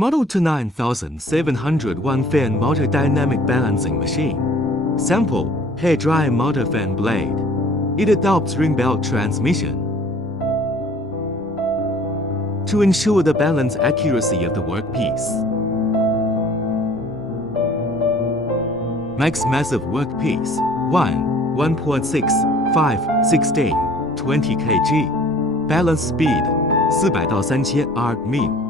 Model 29701 fan motor dynamic balancing machine. Sample, hair dry motor fan blade. It adopts ring belt transmission. To ensure the balance accuracy of the workpiece. Max massive workpiece 1.6 5 16 20 kg. Balance speed 400到3000 rpm.